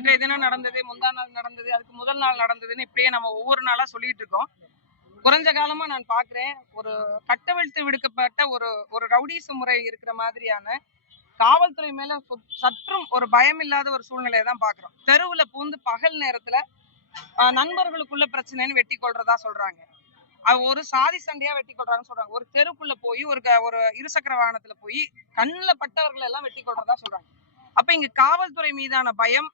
நேற்றைய தினம் நடந்தது, முந்தா நாள் நடந்தது, அதுக்கு முதல் நாள் நடந்ததுன்னு இப்படியே நம்ம ஒவ்வொரு நாளா சொல்லிட்டு இருக்கோம். குறைஞ்ச காலமா நான் பாக்குறேன், ஒரு கட்டவிழ்த்து விடுக்கப்பட்ட ஒரு ரவுடிச முறை இருக்கிற மாதிரியான காவல்துறை மேல சற்றும் ஒரு பயம் இல்லாத ஒரு சூழ்நிலையை தான் பாக்குறோம். தெருவுல பூந்து பகல் நேரத்துல நண்பர்களுக்குள்ள பிரச்சனைன்னு வெட்டி கொள்றதா சொல்றாங்க. ஒரு சாதி சண்டையா வெட்டி கொள்றாங்கன்னு சொல்றாங்க. ஒரு தெருக்குள்ள போய் ஒரு இருசக்கர வாகனத்துல போய் கண்ணுல பட்டவர்கள் எல்லாம் வெட்டி கொள்றதா சொல்றாங்க. அப்ப இங்க காவல்துறை மீதான பயம்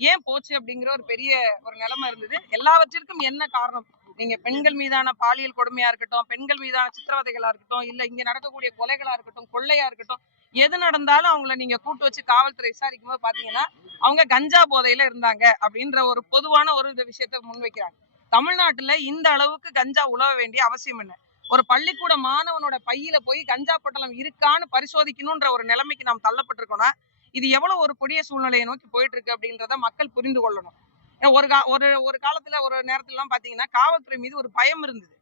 ஏன் போச்சு அப்படிங்கிற ஒரு பெரிய ஒரு நிலைமை இருந்தது. எல்லாவற்றிற்கும் என்ன காரணம்? நீங்க பெண்கள் மீதான பாலியல் கொடுமையா இருக்கட்டும், பெண்கள் மீதான சித்திரவதைகளா இருக்கட்டும், இல்ல இங்க நடக்கக்கூடிய கொலைகளா இருக்கட்டும், கொள்ளையா இருக்கட்டும், எது நடந்தாலும் அவங்கள நீங்க கூட்டு வச்சு காவல்துறை விசாரிக்கும் போது பாத்தீங்கன்னா அவங்க கஞ்சா போதையில இருந்தாங்க அப்படின்ற ஒரு பொதுவான ஒரு விஷயத்த முன்வைக்கிறாங்க. தமிழ்நாட்டுல இந்த அளவுக்கு கஞ்சா உழவ வேண்டிய அவசியம் என்ன? ஒரு பள்ளிக்கூட மாணவனோட பையில போய் கஞ்சா பொட்டலம் இருக்கான்னு பரிசோதிக்கணும்ன்ற ஒரு நிலைமைக்கு நாம் தள்ளப்பட்டிருக்கோம்னா இது எவ்வளவு ஒரு கொடிய சூழ்நிலையை நோக்கி போயிட்டு இருக்கு அப்படின்றத மக்கள் புரிந்து கொள்ளணும். ஒரு காலத்துல ஒரு நேரத்துல எல்லாம் பாத்தீங்கன்னா காவல்துறை மீது ஒரு பயம் இருந்தது.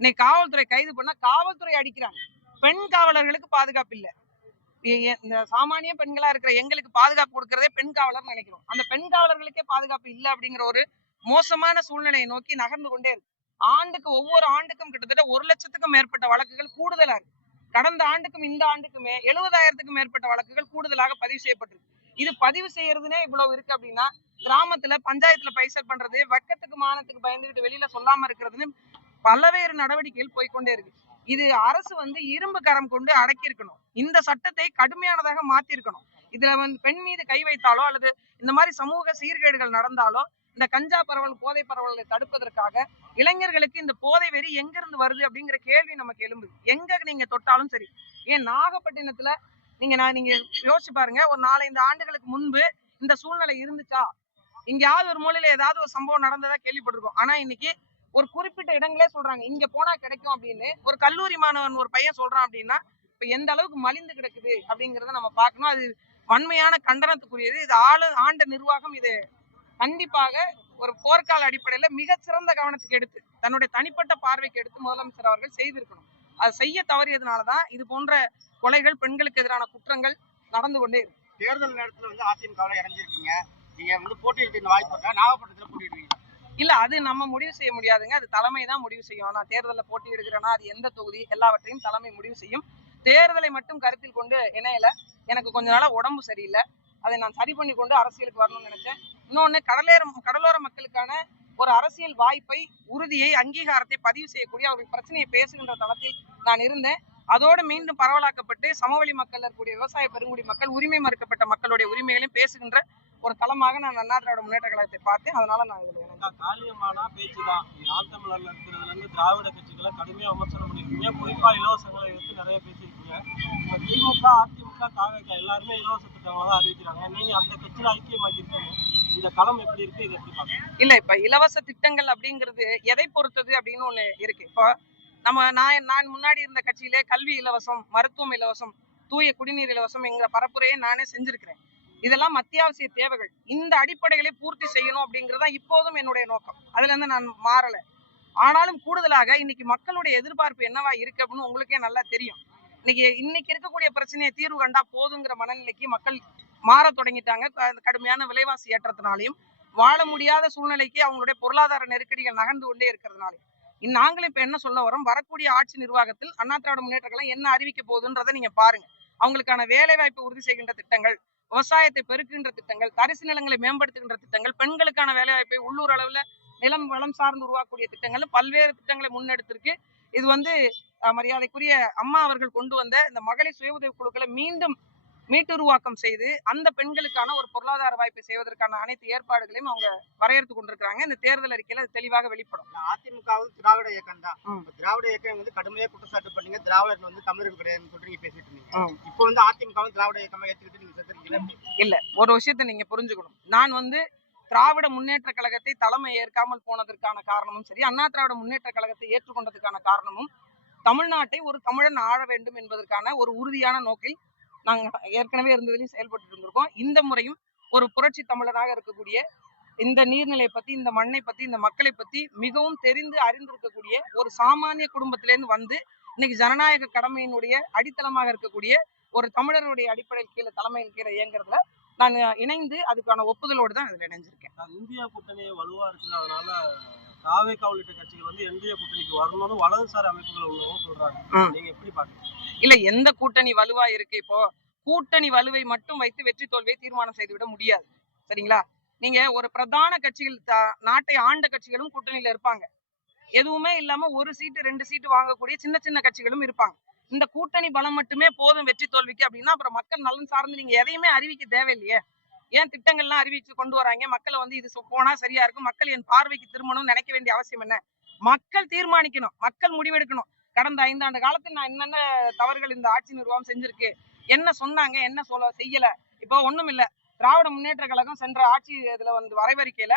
இன்னைக்கு காவல்துறை கைது பண்ணா காவல்துறை அடிக்கிறாங்க. பெண் காவலர்களுக்கு பாதுகாப்பு இல்ல. இந்த சாமானிய பெண்களா இருக்கிற எங்களுக்கு பாதுகாப்பு கொடுக்கறதே பெண் காவலர் நினைக்கிறோம். அந்த பெண் காவலர்களுக்கே பாதுகாப்பு இல்ல அப்படிங்கிற ஒரு மோசமான சூழ்நிலையை நோக்கி நகர்ந்து கொண்டே இருக்கு. ஒவ்வொரு ஆண்டுக்கும் கிட்டத்தட்ட 1,00,000க்கும் மேற்பட்ட வழக்குகள் கூடுதலா இருக்கு. கடந்த ஆண்டுக்கும் இந்த ஆண்டுக்குமே 70,000க்கும் மேற்பட்ட வழக்குகள் கூடுதலாக பதிவு செய்யப்பட்டிருக்கு. இது பதிவு செய்யறதுனே இவ்வளவு இருக்கு அப்படின்னா கிராமத்துல பஞ்சாயத்துல பைசல் பண்றது, வெக்கத்துக்கு மானத்துக்கு பயந்துகிட்டு வெளியில சொல்லாம இருக்கிறதுன்னு பல்வேறு நடவடிக்கைகள் போய்கொண்டே இருக்கு. இது அரசு இரும்பு கரம் கொண்டு அடக்கி இருக்கணும். இந்த சட்டத்தை கடுமையானதாக மாத்தி இருக்கணும். இதுல பெண் மீது கை வைத்தாலோ அல்லது இந்த மாதிரி சமூக சீர்கேடுகள் நடந்தாலோ இந்த கஞ்சா பரவல், போதை பரவலை தடுப்பதற்காக இளைஞர்களுக்கு இந்த போதை வெறி எங்க இருந்து வருது அப்படிங்கிற கேள்வி நமக்கு எழும்புது. எங்க நீங்க தொட்டாலும் சரி. ஏன் நாகப்பட்டினத்துல நீங்க யோசிச்சு பாருங்க, ஒரு 4-5 ஆண்டுகளுக்கு முன்பு இந்த சூழ்நிலை இருந்துச்சா? எங்கேயாவது ஒரு மூலையில ஏதாவது ஒரு சம்பவம் நடந்ததா கேள்விப்பட்டிருக்கோம். ஆனா இன்னைக்கு ஒரு குறிப்பிட்ட இடங்களே சொல்றாங்க இங்க போனா கிடைக்கும் அப்படின்னு. ஒரு கல்லூரி மாணவன் ஒரு பையன் சொல்றான் அப்படின்னா இப்ப எந்த அளவுக்கு மலிந்து கிடக்குது அப்படிங்கறத நம்ம பார்க்கணும். அது வன்மையான கண்டனத்துக்குரியது. இது ஆண்ட நிர்வாகம் இது கண்டிப்பாக ஒரு போர்க்கால அடிப்படையில மிகச்சிறந்த கவனத்துக்கு எடுத்து தன்னுடைய தனிப்பட்ட பார்வைக்கு எடுத்து முதலமைச்சர் அவர்கள் செய்திருக்கணும். அதை செய்ய தவறியதுனாலதான் இது போன்ற கொலைகள், பெண்களுக்கு எதிரான குற்றங்கள் நடந்து கொண்டே இருக்கு. தேர்தல் நேரத்துல அதிமுக இறங்கிருக்கீங்க, நீங்க போட்டியிட வாய்ப்பு இருக்கா? நாகப்பட்டினத்துல போட்டியிடுவீங்க? இல்ல, அது நம்ம முடிவு செய்ய முடியாதுங்க. அது தலைமை தான் முடிவு செய்யும். நான் தேர்தலில் போட்டி எடுக்கிறேன்னா அது எந்த தொகுதி எல்லாவற்றையும் தலைமை முடிவு செய்யும். தேர்தலை மட்டும் கருத்தில் கொண்டு இணையல. எனக்கு கொஞ்ச நாளா உடம்பு சரியில்லை. அதை நான் சரி பண்ணி கொண்டு அரசியலுக்கு வரணும்னு நினைச்சேன். இன்னொன்னு கடலோர மக்களுக்கான ஒரு அரசியல் வாய்ப்பை, உறுதியை, அங்கீகாரத்தை பதிவு செய்யக்கூடிய அவர்கள் பிரச்சனையை பேசுகின்ற தளத்தில் நான் இருந்தேன். அதோடு மீண்டும் பரவலாக்கப்பட்டு சமவெளி மக்கள் இருக்கக்கூடிய விவசாய பெருங்குடி மக்கள், உரிமை மறுக்கப்பட்ட மக்களுடைய உரிமைகளையும் பேசுகின்ற ஒரு களமாக நான் அண்ணா திராவிட முன்னேற்ற கழகத்தை பார்த்தேன். அதனால நான் இதுல காலியமான பேச்சுதான். நாம் தமிழர்ல இருக்கிறதுல இருந்து திராவிட கட்சிகளை கடுமையா விமர்சனம் பண்ணிருக்கீங்க. குறிப்பா இலவசங்களை எடுத்து நிறைய பேசியிருக்கீங்க. திமுக, அதிமுக, தாவேக எல்லாருமே இலவச திட்டங்களை தான் அறிவிக்கிறாங்க. நீங்க அந்த கட்சியில ஐக்கியமாக்கிருக்கீங்க. இந்த களம் எப்படி இருக்கு, இதை எப்படி பாருங்க? இல்ல, இப்ப இலவச திட்டங்கள் அப்படிங்கிறது எதை பொறுத்தது அப்படின்னு ஒண்ணு இருக்கு. இப்போ நான் முன்னாடி இருந்த கட்சியிலே கல்வி இலவசம், மருத்துவம் இலவசம், தூய குடிநீர் இலவசம் என்கிற பரப்புரையை நானே செஞ்சிருக்கிறேன். இதெல்லாம் அத்தியாவசிய தேவைகள். இந்த அடிப்படைகளை பூர்த்தி செய்யணும் அப்படிங்கறதா இப்போதும் என்னுடைய நோக்கம். அதுல இருந்து நான் மாறல. ஆனாலும் கூடுதலாக இன்னைக்கு மக்களுடைய எதிர்பார்ப்பு என்னவா இருக்கு அப்படின்னு உங்களுக்கே நல்லா தெரியும். இன்னைக்கு இருக்கக்கூடிய பிரச்சனையை தீர்வு கண்டா போதுங்கிற மனநிலைக்கு மக்கள் மாற தொடங்கிட்டாங்க. கடுமையான விலைவாசி ஏற்றத்தினாலையும் வாழ முடியாத சூழ்நிலைக்கு அவங்களுடைய பொருளாதார நெருக்கடிகள் நகர்ந்து கொண்டே இருக்கிறதுனாலையும் நாங்களும் இப்ப என்ன சொல்ல வரோம், வரக்கூடிய ஆட்சி நிர்வாகத்தில் அண்ணா திராவிட முன்னேற்ற கழகம் என்ன அறிவிக்க போகுதுன்றதை நீங்க பாருங்க. அவங்களுக்கான வேலை வாய்ப்பை உறுதி செய்கின்ற திட்டங்கள், விவசாயத்தை பெருக்குகின்ற திட்டங்கள், தரிசு நிலங்களை மேம்படுத்துகின்ற திட்டங்கள், பெண்களுக்கான வேலை வாய்ப்பை உள்ளூர் அளவுல நிலம் வளம் சார்ந்து உருவாக்கக்கூடிய திட்டங்கள், பல்வேறு திட்டங்களை முன்னெடுத்திருக்கு. இது மரியாதைக்குரிய அம்மா அவர்கள் கொண்டு வந்த இந்த மகளிர் சுய உதவி குழுக்களை மீண்டும் மீட்டுருவாக்கம் செய்து அந்த பெண்களுக்கான ஒரு பொருளாதார வாய்ப்பை செய்வதற்கான அனைத்து ஏற்பாடுகளையும் அவங்க வரையறுத்து கொண்டிருக்கிறாங்க. இந்த தேர்தல் அறிக்கையில அது தெளிவாக வெளிப்படும். அதிமுக திராவிட இயக்கம் தான். திராவிட இயக்கம் கடுமையா குற்றச்சாட்டு பண்ணீங்க. திராவிடர்கள் தமிழர்கள் கிடையாதுன்னு சொல்லிட்டு பேசிட்டு இருந்தீங்க. இப்போ அதிமுக திராவிட இயக்கமா ஏற்றுக்கிட்டு நீங்க செத்துருக்கீங்க. இல்ல, ஒரு விஷயத்தை நீங்க புரிஞ்சுக்கணும். நான் திராவிட முன்னேற்ற கழகத்தை தலைமை ஏற்காமல் போனதற்கான காரணமும் சரி, அண்ணா திராவிட முன்னேற்ற கழகத்தை ஏற்றுக்கொண்டதுக்கான காரணமும் தமிழ்நாட்டை ஒரு தமிழன் ஆள வேண்டும் என்பதற்கான ஒரு உறுதியான நோக்கில் நாங்க ஏற்கனவே இருந்ததுலையும் செயல்பட்டு இருந்திருக்கோம். இந்த முறையும் ஒரு புரட்சி தமிழராக இருக்கக்கூடிய, இந்த நீர்நிலையை பத்தி, இந்த மண்ணை பத்தி, இந்த மக்களை பத்தி மிகவும் தெரிந்து அறிந்திருக்கக்கூடிய ஒரு சாமானிய குடும்பத்திலேருந்து இன்னைக்கு ஜனநாயக கடமையினுடைய அடித்தளமாக இருக்கக்கூடிய ஒரு தமிழருடைய அடிப்படையில் கீழே தலைமையில் கீழே இயங்குறதுல நான் இணைந்து அதுக்கான ஒப்புதலோடு தான் இதுல இணைஞ்சிருக்கேன். இந்தியா கூட்டணி வலுவா இருக்குது, அதனால தாவேகா உள்ளிட்ட கட்சிகள் வந்து என்டிஏ கூட்டணிக்கு வரணும்னு வலதுசாரி அமைப்புகள் உள்ளவங்க சொல்றாங்க. நீங்க எப்படி பாக்குறீங்க? இல்ல, எந்த கூட்டணி வலுவா இருக்கு? இப்போ கூட்டணி வலுவை மட்டும் வைத்து வெற்றி தோல்வியை தீர்மானம் செய்துவிட முடியாது. சரிங்களா? நீங்க ஒரு பிரதான கட்சிகள் நாட்டை ஆண்ட கட்சிகளும் கூட்டணியில இருப்பாங்க. எதுவுமே இல்லாம ஒரு சீட்டு 2 சீட்டு வாங்கக்கூடிய சின்ன சின்ன கட்சிகளும் இருப்பாங்க. இந்த கூட்டணி பலம் மட்டுமே போதும் வெற்றி தோல்விக்கு அப்படின்னா அப்புறம் மக்கள் நலன் சார்ந்து நீங்க எதையுமே அறிவிக்க தேவையில்லையே. ஏன் திட்டங்கள்லாம் அறிவிச்சு கொண்டு வராங்க? மக்களை வந்து இது போனா சரியா இருக்கும், மக்கள் என் பார்வைக்கு திரும்பணும்னு நினைக்க வேண்டிய அவசியம் என்ன? மக்கள் தீர்மானிக்கணும், மக்கள் முடிவெடுக்கணும். கடந்த 5 ஆண்டு காலத்தில் நான் என்னென்ன தவறுகள் இந்த ஆட்சி நிர்வாகம் செஞ்சிருக்கு, என்ன சொன்னாங்க, என்ன செய்யல. இப்போ ஒண்ணும் இல்ல, திராவிட முன்னேற்ற கழகம் சென்ற ஆட்சி இதுல வந்து வரைவறிக்கையில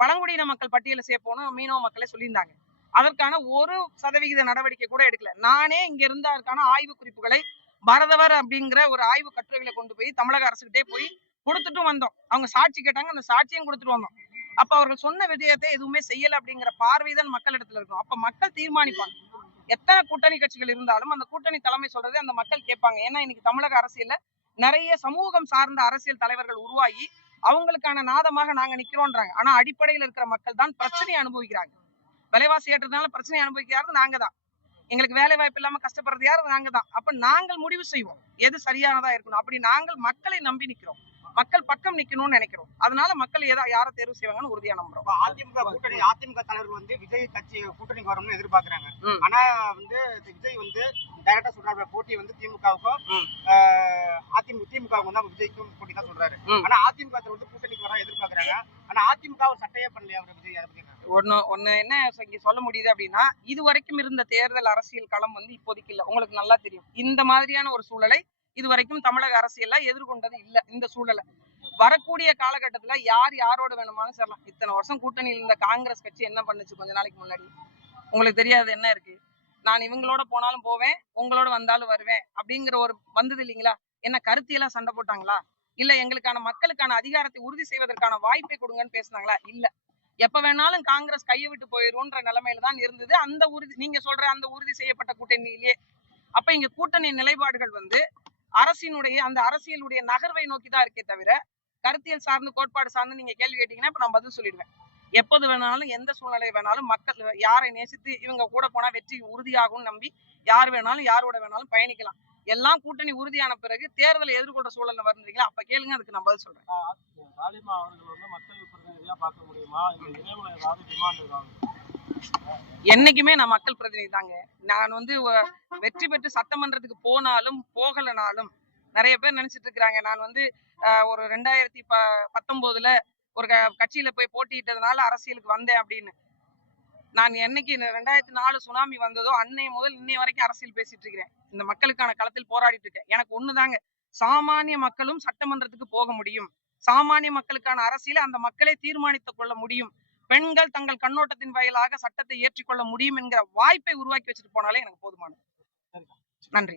பழங்குடியின மக்கள் பட்டியலை சேர்ப்போம்னு மீனவ மக்களை சொல்லியிருந்தாங்க. அதற்கான 1% நடவடிக்கை கூட எடுக்கல. நானே இங்க இருந்த அதற்கான ஆய்வு குறிப்புகளை பரதவர் அப்படிங்கிற ஒரு ஆய்வு கட்டுரைகளை கொண்டு போய் தமிழக அரசுகிட்டே போய் கொடுத்துட்டும் வந்தோம். அவங்க சாட்சி கேட்டாங்க, அந்த சாட்சியும் கொடுத்துட்டு வந்தோம். அப்ப அவர்கள் சொன்ன விடயத்தை எதுவுமே செய்யல அப்படிங்கிற பார்வைதான் மக்களிடத்துல இருக்கும். அப்ப மக்கள் தீர்மானிப்பாங்க. எத்தனை கூட்டணி கட்சிகள் இருந்தாலும் அந்த கூட்டணி தலைமை சொல்றதை அந்த மக்கள் கேட்பாங்க. ஏன்னா இன்னைக்கு தமிழக அரசியல்ல நிறைய சமூகம் சார்ந்த அரசியல் தலைவர்கள் உருவாகி அவங்களுக்கான நாதமாக நாங்க நிக்கிறோம்ன்றாங்க. ஆனா அடிப்படையில் இருக்கிற மக்கள் தான் பிரச்சனையை அனுபவிக்கிறாங்க. விலைவாசி ஏற்றதுனால பிரச்சனை அனுபவிக்கிறது நாங்க தான். எங்களுக்கு வேலை வாய்ப்பு இல்லாம கஷ்டப்படுறது யாரு? நாங்க தான். அப்ப நாங்கள் முடிவு செய்வோம் எது சரியானதா இருக்கணும். அப்படி நாங்கள் மக்களை நம்பி நிக்கிறோம், மக்கள் பக்கம் நிக்கணும்னு நினைக்கிறோம். அதனால மக்கள் யாரை தேர்வு செய்வாங்கன்னு உறுதியா நம்புறோம். அதிமுக கூட்டணி, அதிமுக தலைவர்கள் வந்து விஜய் கட்சி கூட்டணிக்கு வரணும்னு எதிர்பார்க்கறாங்க. ஆனா வந்து விஜய் வந்து டைரக்டா சொல்றாரு, போட்டி வந்து திமுகவுக்கும் திமுகவுக்கும் தான், விஜய்க்கும் போட்டி தான் சொல்றாரு. ஆனா அதிமுக வந்து கூட்டணிக்கு வர எதிர்பார்க்கறாங்க. ஆனா அதிமுக சட்டையே பண்ணலையா அவர் விஜய்? அதை பத்தி ஒண்ணு என்ன இங்க சொல்ல முடியுது அப்படின்னா, இது வரைக்கும் இருந்த தேர்தல் அரசியல் களம் வந்து இப்போதைக்கு இல்ல. உங்களுக்கு நல்லா தெரியும். இந்த மாதிரியான ஒரு சூழலை இதுவரைக்கும் தமிழக அரசியல்ல எதிர்கொண்டது இல்ல. இந்த சூழலை வரக்கூடிய காலகட்டத்துல யார் யாரோட வேணுமானு சொல்லலாம். இத்தனை வருஷம் கூட்டணியில் இருந்த காங்கிரஸ் கட்சி என்ன பண்ணுச்சு கொஞ்ச நாளைக்கு முன்னாடி? உங்களுக்கு தெரியாது என்ன இருக்கு? நான் இவங்களோட போனாலும் போவேன், உங்களோட வந்தாலும் வருவேன் அப்படிங்கிற ஒரு வந்தது இல்லைங்களா? என்ன கருத்தியெல்லாம் சண்டை போட்டாங்களா? இல்ல எங்களுக்கான மக்களுக்கான அதிகாரத்தை உறுதி செய்வதற்கான வாய்ப்பை கொடுங்கன்னு பேசினாங்களா? இல்ல. எப்ப வேணாலும் காங்கிரஸ் கையை விட்டு போயிரும்ன்ற நிலைமையில தான் இருந்தது அந்த உறுதி. நீங்க சொல்ற அந்த உறுதி செய்யப்பட்ட கூட்டணியிலேயே. அப்ப இங்க கூட்டணி நிலைப்பாடுகள் வந்து அரசினுடைய அந்த அரசியலுடைய நகர்வை நோக்கி தான் இருக்கே தவிர கருத்தியல் சார்ந்து கோட்பாடு சார்ந்து நீங்க கேள்வி கேட்டீங்கன்னா இப்ப நான் பதில் சொல்லிடுவேன். எப்போது வேணாலும் எந்த சூழ்நிலை வேணாலும் மக்கள் யாரை நேசித்து இவங்க கூட போனா வெற்றி உறுதியாகும் நம்பி யார் வேணாலும் யாரோட வேணாலும் பயணிக்கலாம். எல்லாம் கூட்டணி உறுதியான பிறகு தேர்தலை எதிர்கொள்ற சூழல்ல வருந்தீங்களா? அப்ப கேளுங்க, அதுக்கு நான் பதில் சொல்றேன். தாலிமா அவர்கள் வந்து மக்கள் பிரதிநிதியா பார்க்க முடியுமா? இந்த இணையமுறை ஏதாவது டிமாண்ட் ஏதாவது? என்னைக்குமே நான் மக்கள் பிரதிநிதி தாங்க. நான் வந்து வெற்றி பெற்று சட்டமன்றத்துக்கு போனாலும் போகலனாலும் நிறைய பேர் நினைச்சிட்டு இருக்கிறாங்க நான் வந்து ஒரு 2019 ஒரு கட்சியில போய் போட்டியிட்டதுனால அரசியலுக்கு வந்தேன் அப்படின்னு. நான் என்னைக்கு 2004 சுனாமி வந்ததோ அன்னைய முதல் இன்னைய வரைக்கும் அரசியல் பேசிட்டு இருக்கிறேன். இந்த மக்களுக்கான களத்தில் போராடிட்டு இருக்கேன். எனக்கு ஒண்ணுதாங்க, சாமானிய மக்களும் சட்டமன்றத்துக்கு போக முடியும். சாமானிய மக்களுக்கான அரசியலை அந்த மக்களே தீர்மானித்துக் கொள்ள முடியும். பெண்கள் தங்கள் கண்ணோட்டத்தின் வாயிலாக சட்டத்தை ஏற்றிக்கொள்ள முடியும் என்கிற வாய்ப்பை உருவாக்கி வச்சுட்டு போனாலே எனக்கு போதுமானது. நன்றி.